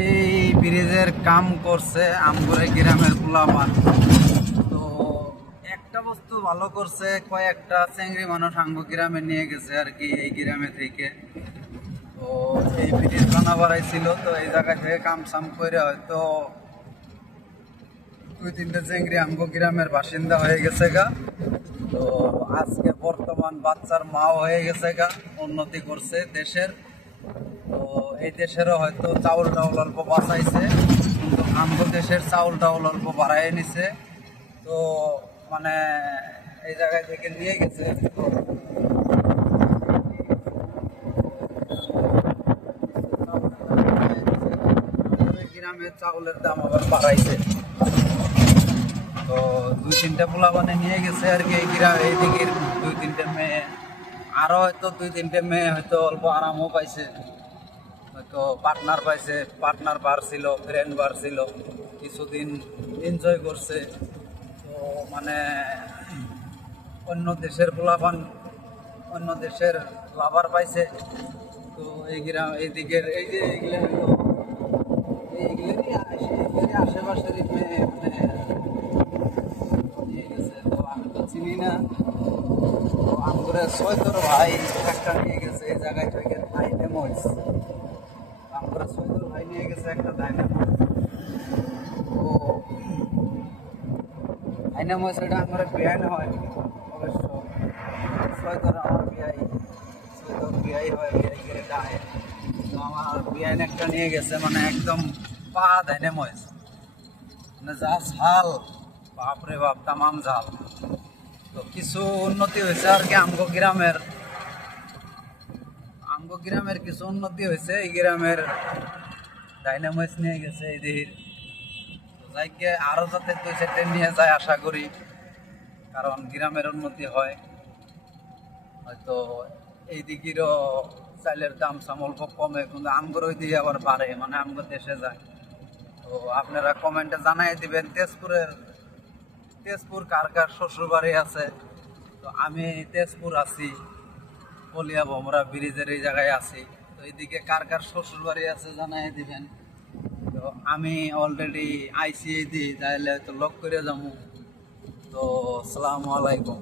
এই ব্রিজের কাম করছে আমগুড়া গ্রামের পোলাপান। তো একটা বস্তু ভালো করছে, কয়েকটা চেংড়ি মানুষ আঙ্গ গ্রামে নিয়ে গেছে আর কি, এই গ্রামে থেকে। তো এই ব্রিজ বানাবারাই ছিল, তো এই জায়গা থেকে কাম সাম করে হয়তো 2-3টে চেংড়ি আঙ্গ গ্রামের বাসিন্দা হয়ে গেছে গা। তো আজকে বর্তমান বাচ্চার মাও হয়ে গেছে গা, উন্নতি করছে দেশের। তো এই দেশেরও হয়তো চাউল টাউল অল্প বাঁচাইছে, কিন্তু আমগো দেশের চাউল টাউল অল্প বাড়াই নিছে। তো মানে এই জায়গায় থেকে নিয়ে গেছে। তো গ্রামের চাউলের দাম আবার বাড়াইছে। তো 2-3টে পোলাপানে নিয়ে গেছে আর কি, এই গ্রাম এই দিকের 2-3টে মেয়ে, আরও হয়তো 2-3টে মেয়ে হয়তো অল্প আরামও পাইছে, হয়তো পার্টনার পাইছে, পার্টনার বাড়ছিল, ফ্রেন্ড বাড়ছিল, কিছুদিন এনজয় করছে। তো মানে অন্য দেশের পোলাপান অন্য দেশের লাভার পাইছে। তো এই গ্রাম এই দিকের এই যে এইগুলোরই আশেপাশেরই মেয়ে মানে নিয়ে গেছে। তো আমি তো চিনি না। তো আমগুলো সৈতর ভাই একটা নিয়ে গেছে এই জায়গায় থেকে ডাইনামোস। আমরা সৈতর ভাই নিয়ে গেছে একটা ডাইনামোস। তো ডাইনামোস এটা আমরা বিয়ান হয় অবশ্য, সৈতর আমার বিয়াই, সৈতর বিয়াই হয়, বিয়াই করে ডায়। তো আমার বিয়ান একটা নিয়ে গেছে, মানে একদম পা ডাইনামোস, মানে যা ঝাল, বাপরে বাপ তামাম ঝাল। তো কিছু উন্নতি হয়েছে আর কি আমগো গ্রামের কিছু উন্নতি হয়েছে। এই গ্রামের ডাইনামাইস নিয়ে গেছে এই দিহির। যাইকে আরো যাতে 2-4টে নিয়ে যায় আশা করি, কারণ গ্রামের উন্নতি হয়। হয়তো এই দিকেরও চাইলের দাম সাম অল্প কমে, কিন্তু আমগোর ওই দিকে আবার বাড়ে, মানে আমগো দেশে যায়। তো আপনারা কমেন্টে জানাই দিবেন তেজপুর কার কার শ্বশুর বাড়ি আছে। তো আমি তেজপুর আছি, বলিয়া ভমরা ব্রিজের এই জায়গায় আছি। তো এইদিকে কার কার শ্বশুর বাড়ি আছে জানাই দিবেন। তো আমি অলরেডি আইসি দিই, তাহলে হয়তো লক করে যাবো। তো আসসালামু আলাইকুম।